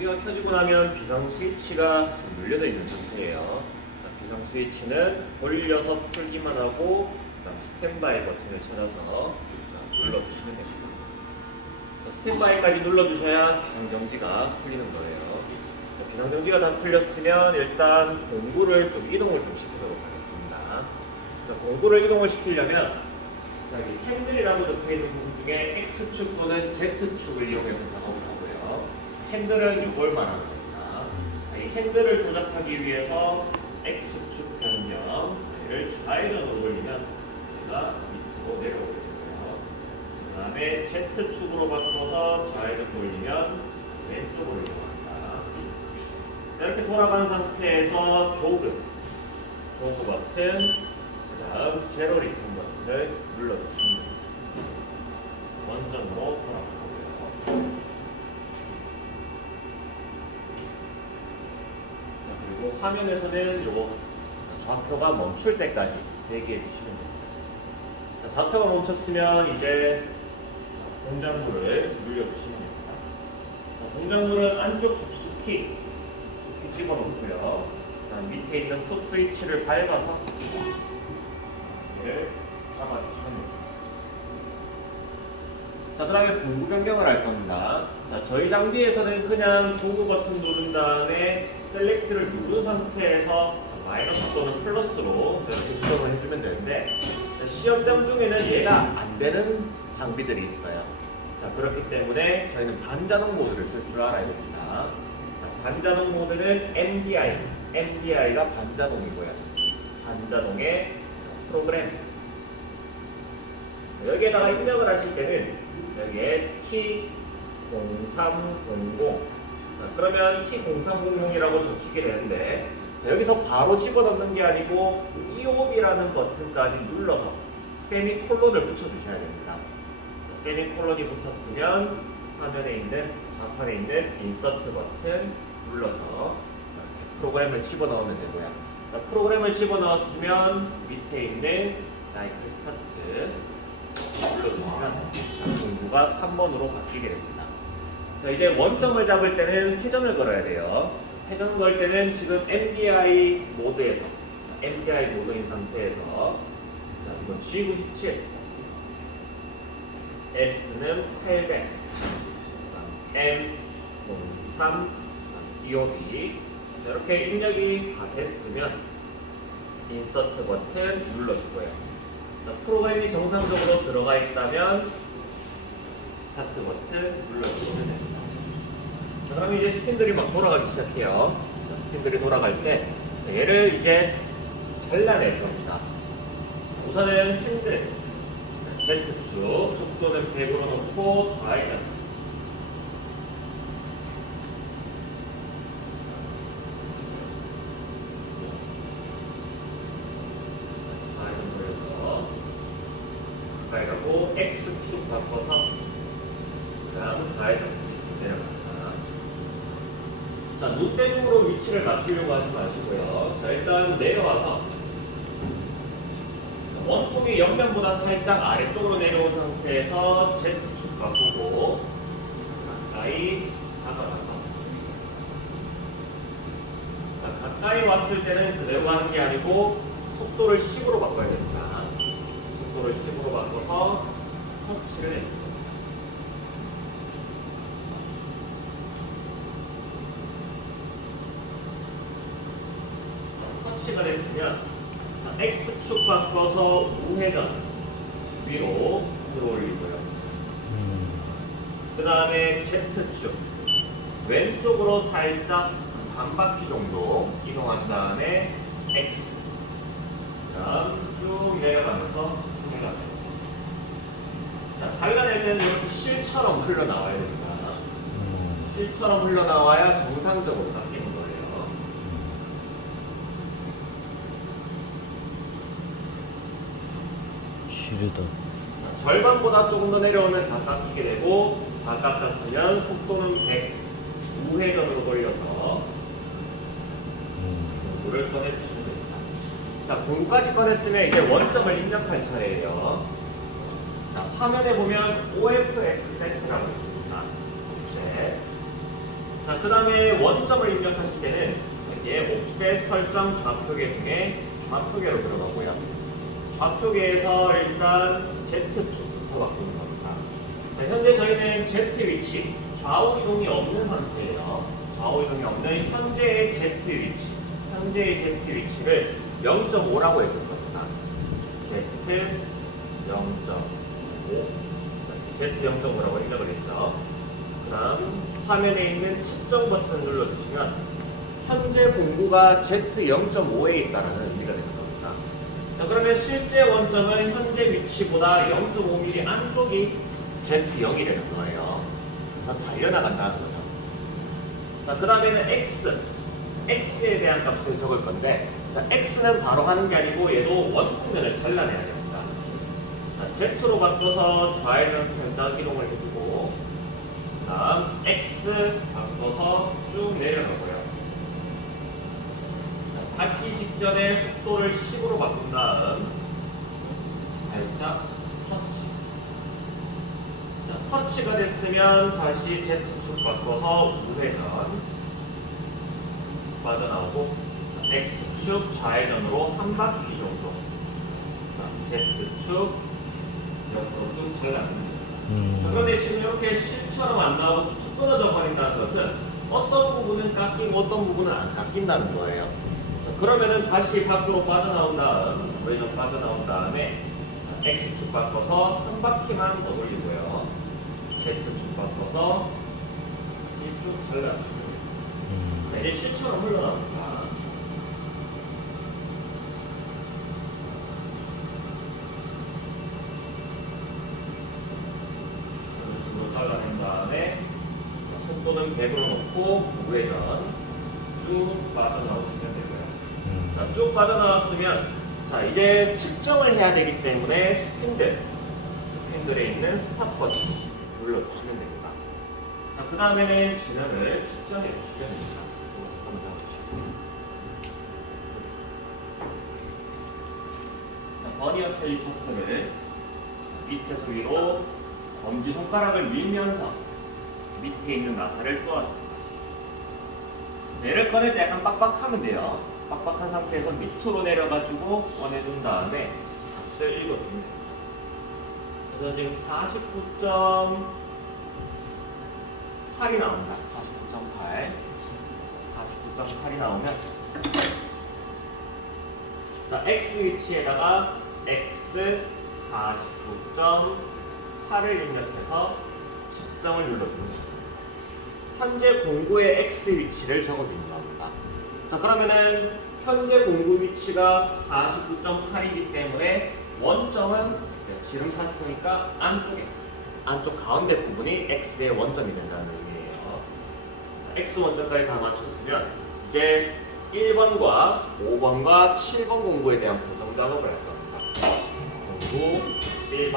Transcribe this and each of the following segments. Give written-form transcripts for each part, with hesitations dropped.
전기가 켜지고 나면 비상 스위치가 지금 눌려져 있는 상태예요. 비상 스위치는 돌려서 풀기만 하고 그다음 스탠바이 버튼을 찾아서 눌러주시면 됩니다. 스탠바이까지 눌러주셔야 비상정지가 풀리는 거예요. 비상정지가 다 풀렸으면 일단 공구를 좀 이동을 좀 시키도록 하겠습니다. 공구를 이동을 시키려면 여기 핸들이라고 적혀있는 부분 중에 X축 또는 Z축을 이용해서 작업을 하고요. 핸들은 이걸 말하는 겁니다. 이 핸들을 조작하기 위해서 X축 변경을 좌회전으로 올리면 얘가 밑으로 내려오게 되고요. 그 다음에 Z축으로 바꿔서 좌회전 올리면 왼쪽으로 이동합니다. 이렇게 돌아간 상태에서 조그 버튼, 그 다음 제로 리턴 버튼을 눌러주시면 됩니다. 원점으로 돌아가고요. 그리고 화면에서는 요거 좌표가 멈출 때까지 대기해 주시면 됩니다. 좌표가 멈췄으면 이제 공작물을 눌려주시면 됩니다. 공작물은 안쪽 깊숙이 집어넣고요. 그다음 밑에 있는 풋 스위치를 밟아서 얘를 잡아주시면 됩니다. 자, 그 다음에 공구 변경을 할 겁니다. 자, 저희 장비에서는 그냥 조그 버튼 누른 다음에 셀렉트를 누른 상태에서 마이너스 또는 플러스로 이렇게 조정을 해주면 되는데, 자, 시험장 중에는 얘가 안 되는 장비들이 있어요. 자, 그렇기 때문에 저희는 반자동 모드를 쓸 줄 알아야 됩니다. 자, 반자동 모드는 MDI가 반자동이고요. 반자동의 프로그램. 여기에다가 입력을 하실 때는 여기에 T0300. 자, 그러면 T0300이라고 적히게 되는데, 자, 여기서 바로 집어넣는 게 아니고 EOB라는 버튼까지 눌러서 세미콜론을 붙여주셔야 됩니다. 자, 세미콜론이 붙었으면 화면에 있는 좌판에 있는 인서트 버튼 눌러서 프로그램을 집어넣으면 되고요. 자, 프로그램을 집어넣었으면 밑에 있는 사이클 스타트 눌러주시면 공구가 3번으로 바뀌게 됩니다. 자, 이제 원점을 잡을 때는 회전을 걸어야 돼요. 회전 걸 때는 지금 MDI 모드에서, MDI 모드인 상태에서, 자, 이건 G97, S는 800, M03, EOB. 이렇게 입력이 다 됐으면 인서트 버튼 눌러주고요. 자, 프로그램이 정상적으로 들어가 있다면 스타트 버튼 눌러주시면 됩니다. 자, 그럼 이제 스핀들이 막 돌아가기 시작해요. 자, 스핀들이 돌아갈 때 얘를 이제 잘라낼 겁니다. 우선은 핸들 Z축 속도는 100으로 놓고 좌회전. 가고 X축 바꿔서 그 다음 좌회전 내려갑니다. 자, 눈대중으로 위치를 맞추려고 하지 마시고요. 자, 일단 내려와서 원통이 옆면보다 살짝 아래쪽으로 내려온 상태에서 Z축 바꾸고 가까이 다가가서, 자, 가까이 왔을 때는 그대로 가는 게 아니고 속도를 10으로 바꿔야 됩니다. 속도를 10으로 바꿔서 터치를 해줍니다. 터치가 됐으면 X축 바꿔서 우회전 위로 들어올리고요. 그 다음에 Z축 왼쪽으로 살짝 반 바퀴 정도 이동한 다음에 X, 그 다음 쭉 내려가면서 자, 잘라낼 때는 이렇게 실처럼 흘러나와야 됩니다. 실처럼 흘러나와야 정상적으로 닦이는 거예요. 시르다. 절반보다 조금 더 내려오면 다 깎이게 되고, 다 깎았으면 속도는 100, 우회전으로 돌려서 물을 꺼내주시면 됩니다. 자, 공구까지 꺼냈으면 이제 원점을 입력할 차례예요. 자, 화면에 보면 OFX 세트라고 있습니다. 네. 자, 그 다음에 원점을 입력하실 때는 여기에 옵셋 설정 좌표계 중에 좌표계로 들어가고요. 좌표계에서 일단 Z축부터 바꾸는 겁니다. 자, 현재 저희는 Z 위치, 좌우 이동이 없는 상태예요. 좌우 이동이 없는 현재의 Z 위치, 현재의 Z 위치를 0.5라고 했을 겁니다. Z 0.5, Z 0.5라고 입력을 했죠. 그 다음 화면에 있는 측정 버튼을 눌러주시면 현재 공구가 Z 0.5에 있다는 의미가 되는 겁니다. 자, 그러면 실제 원점은 현재 위치보다 0.5mm 안쪽이 Z0이 되는 거예요. 그래서 잘려나간다는 거죠. 자, 그 다음에는 X에 대한 값을 적을 건데, 자, X는 바로 하는 게 아니고 얘도 원평면을 잘라내야 됩니다. 자, Z로 바꿔서 좌회전 살짝 이동을 해주고, 그 다음 X 바꿔서 쭉 내려가고요. 자, 닿기 직전에 속도를 10으로 바꾼 다음 살짝 터치. 자, 터치가 됐으면 다시 Z축 바꿔서 우회전 빠져나오고, X축 좌회전으로 한 바퀴 정도, Z축 옆으로 쭉 잘라냅니다. 그런데 지금 이렇게 실처럼 안 나오고 툭 끊어져 버린다는 것은 어떤 부분은 깎이고 어떤 부분은 안 깎인다는 거예요. 자, 그러면은 다시 밖으로 빠져나온 다음, 우회전 빠져나온 다음에 X축 바꿔서 한 바퀴만 더 돌리고요. Z축 바꿔서 다시 쭉 잘라주고, 이제 실처럼 흘러나옵니다. 이런 식으로 잘라낸 다음에 속도는 100으로 놓고 우회전 쭉 빠져나오시면 되고요. 자, 쭉 빠져나왔으면 자, 이제 측정을 해야 되기 때문에 스핀들에 있는 스탑 버튼 눌러주시면 됩니다. 자, 그 다음에는 진행을 측정해 주시면 됩니다. 버니어 캘리퍼스를 밑에서 위로 엄지손가락을 밀면서 밑에 있는 나사를 쪼아줍니다. 얘를 꺼낼 때 약간 빡빡하면 돼요. 빡빡한 상태에서 밑으로 내려가지고 꺼내준 다음에 값을 읽어주면 됩니다. 그래서 지금 49.8이 나옵니다. 49.8이 나오면 자, X 위치에다가 X 49.8을 입력해서 측정을 눌러줍니다. 현재 공구의 X 위치를 적어주는 겁니다. 자, 그러면은 현재 공구 위치가 49.8이기 때문에 원점은 지름 49니까 안쪽 가운데 부분이 X의 원점이 된다는 의미예요. X 원점까지 다 맞췄으면 이제 1번과 5번과 7번 공구에 대한 보정 작업을 할 겁니다. 공구 1번.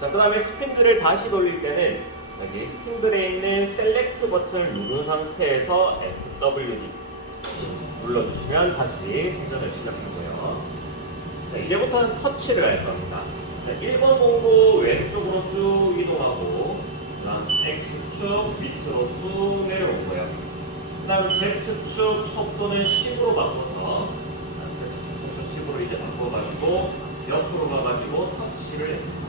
자, 그 다음에 스핀들을 다시 돌릴 때는 여기 스핀들에 있는 셀렉트 버튼을 누른 상태에서 FWD 눌러주시면 다시 회전을 시작하고요. 자, 이제부터는 터치를 할 겁니다. 자, 1번 공구 왼쪽으로 쭉 이동하고, 그 다음 X축 밑으로 쑥 내려오고요. 그 다음에 Z축 속도는 10으로 바꿔서, Z축 속도 10으로 이제 바꿔가지고 옆으로 가가지고 터치를 해줍니다.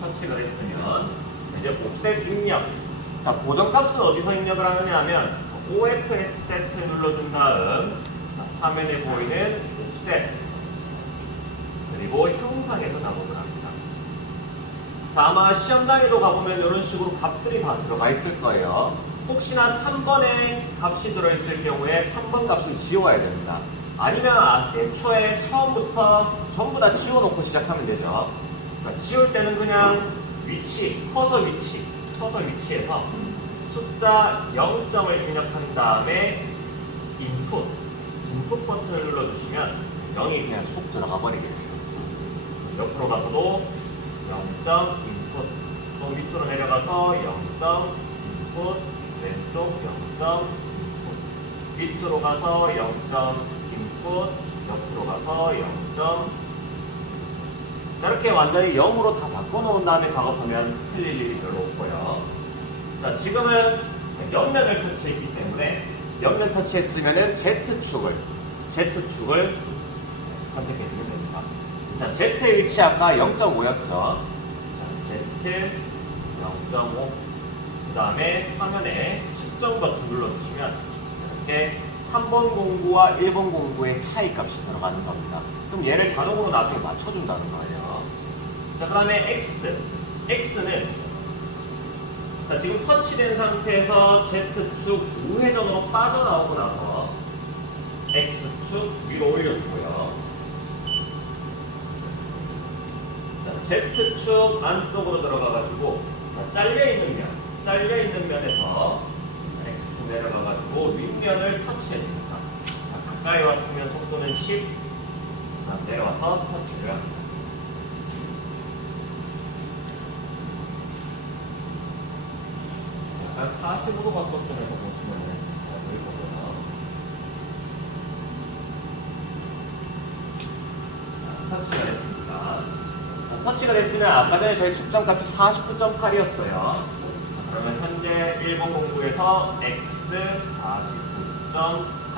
터치가 됐으면 이제 옵셋 입력. 자, 고정값은 어디서 입력을 하느냐 하면 OFS 세트 눌러준 다음 화면에 보이는 옵셋 그리고 형상에서 작업을 합니다. 자, 아마 시험장에도 가보면 이런 식으로 값들이 다 들어가 있을 거예요. 혹시나 3번에 값이 들어있을 경우에 3번 값을 지워야 됩니다. 아니면 애초에 처음부터 전부 다 지워놓고 시작하면 되죠. 자, 지울 때는 그냥 커서 위치에서 숫자 0점을 입력한 다음에 인풋 버튼을 눌러주시면 0이 그냥 쏙 들어가 버리게 됩니다. 옆으로 가서도 0점 인풋, 또 밑으로 내려가서 0점 인풋, 왼쪽 0점 인풋, 밑으로 가서 0점 인풋, 옆으로 가서 0점. 이렇게 완전히 0으로 다 바꿔놓은 다음에 작업하면 틀릴 일이 별로 없고요. 자, 지금은 옆면을 터치했기 때문에 옆면 터치했으면은 Z축을 선택해주면 됩니다. 자, Z의 위치 아까 0.5였죠. Z 0.5. 그 다음에 화면에 측정 버튼 눌러주시면 이렇게 3번 공구와 1번 공구의 차이 값이 들어가는 겁니다. 그럼 얘를 자동으로 나중에 맞춰준다는 거예요. 자, 그 다음에 X는 자, 지금 터치된 상태에서 Z축 우회전으로 빠져나오고 나서 X축 위로 올려주고요. Z축 안쪽으로 들어가가지고 잘려있는 면에서 X축 내려가가지고 윗면을 터치해줍니다. 가까이 왔으면 속도는 10, 내려와서 터치를 합니다. 한 45도 각도쯤에서 보시면 보일 거고요. 터치가 됐습니다. 터치가 됐으면 아까 전에 저희 측정값이 49.8이었어요. 그러면 현재 1번 공구에서 X 49.8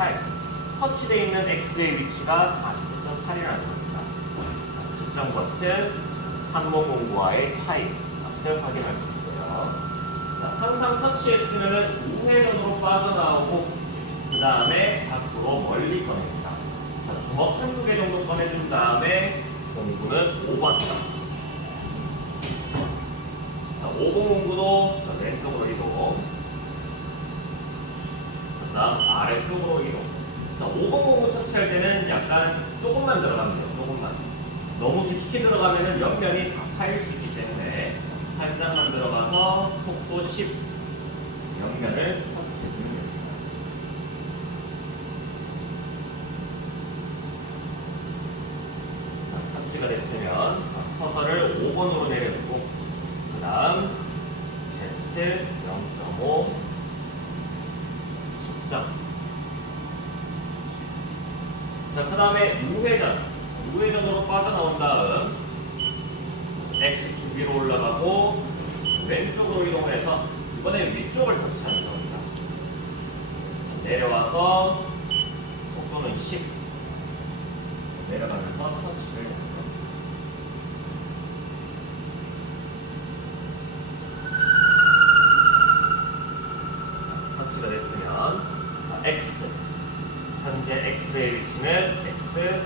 터치되어 있는 X의 위치가 49.8이라는 겁니다. 측정 버튼 3번 공구와의 차이 값을 확인할 수 있고요. 항상 터치했으면 우회전으로 빠져나오고 그 다음에 앞으로 멀리 꺼냅니다. 주먹 한두 개 정도 꺼내준 다음에 공구는 5번이다. 5번 공구도 왼쪽으로 이동. 그 다음 아래쪽으로 이동. 5번 공구 터치할 때는 약간 조금만 들어가면 돼요. 조금만. 너무 깊게 들어가면 옆면이 다 파일 수 있기 때문에 살짝만 들어가서 속도 10 옆면을 터치해주면 됩니다. 터치가 됐으면 커서를 5번으로 내려주고 그 다음 Z 0.5 측정. 자, 그 다음에 우회전으로 빠져나온 다음 X축 위로 올라가고 왼쪽으로 이동해서 이번에 위쪽을 터치하는 겁니다. 내려와서 속도는 10 내려가면서 터치를 해줍니다. 터치가 됐으면 X 현재 X의 위치는 X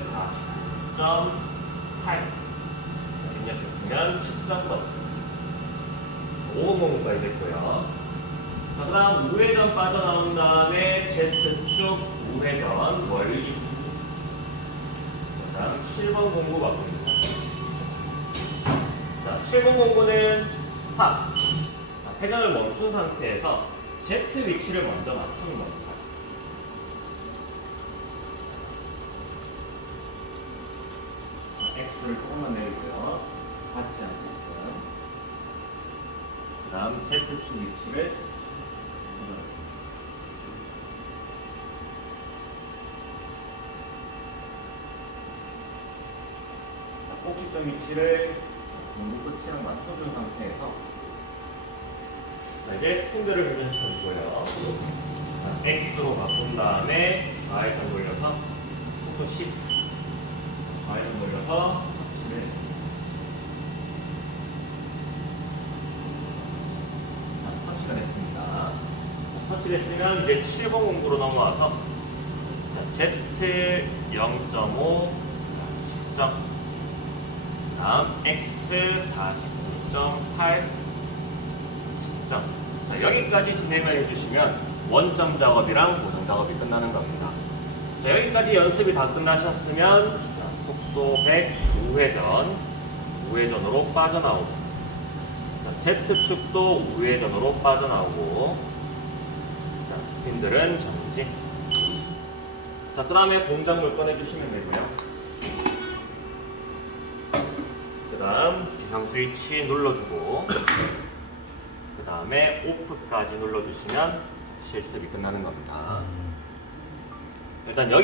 40.8 입력했으면 측정 버튼 5번 공구까지 됐고요. 그 다음 우회전 빠져나온 다음에 Z축 우회전 멀리. 그 다음 7번 공구 바꿉니다. 자, 7번 공구는 스탑. 회전을 멈춘 상태에서 Z 위치를 먼저 맞추는 겁니다. X를 조금만 내리고요. 닿지 않게끔. 그 다음 Z축 위치를 꼭지점 위치를 공구 끝이랑 맞춰준 상태에서 이제 스핀들을 회전시켜주고요. X로 바꾼 다음에 좌회전 돌려서 속도 10 좌회전 돌려서 터치가 됐습니다. 터치됐으면 이제 7번 공구로 넘어와서 Z 0.5 측정 다음 X 49.8 측정. 자, 여기까지 진행을 해주시면 원점 작업이랑 고정 작업이 끝나는 겁니다. 자, 여기까지 연습이 다 끝나셨으면 속도 100 우회전으로 빠져나오고 Z축도 우회전으로 빠져나오고 자, 스핀들은 전진. 자, 그 다음에 동작물 꺼내주시면 되고요. 그 다음 비상 스위치 눌러주고 그 다음에 오프까지 눌러주시면 실습이 끝나는 겁니다. 일단 여기